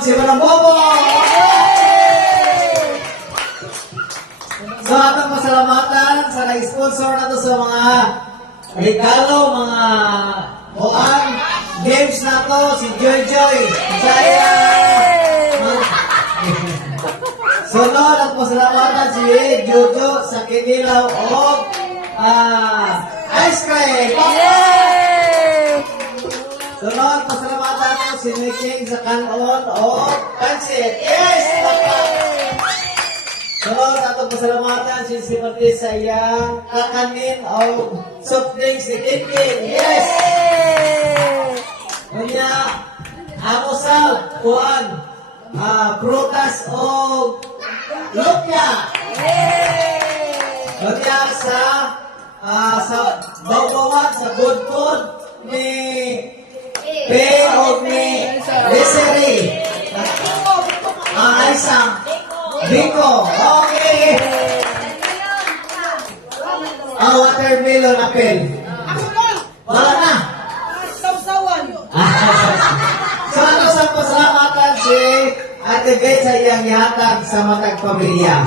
Si Manang Bobo! So, atong pasalamatan sa nag-sponsor na to sa mga regalo, mga buwan, games na to, si Joy Joy. Saya! Sunod ang pasalamatan si Jojo sa Kinilaw o ice cream. Sunod pasalamatan ko si Niking sa Kanon o Pansit. Yes! Sunod atong pasalamatan si Simati sa iyang kakanin o soft drinks si Tikin. Yes! Kanya, ako sa kuwan, prutas o lupya. Kanya sa bawbawan, sa good food ni Pay o ni Desiree. Isang Biko. Okay. Watermelon apple. Wala na. So ano sa pasalamatan si Ate Beth sa iyang ihatag sa matag pamilya.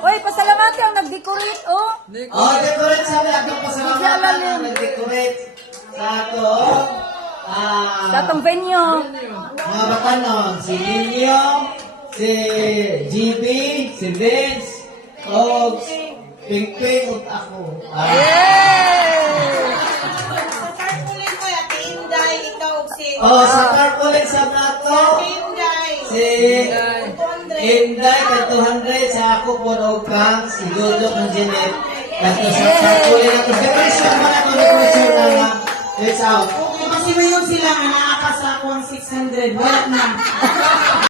Uy, pasalamati ang nag-decorate, oh. Decorate sabi akong pasalamatan ang nag-decorate sa ato. Sa atong venue. Mga batanon, si Ninyo, si GB, si Vince, o Ping Ping, o ako. Sa tarpaulin sa nato, si Inday, ka 200, sa ako po og kang, si Jojo, kang Jeanette, kato sa tarpaulin ako. Decoration man ako, decoration na nga. Let's out. Kasi mayroon sila nga nakakasa 600. Wala na.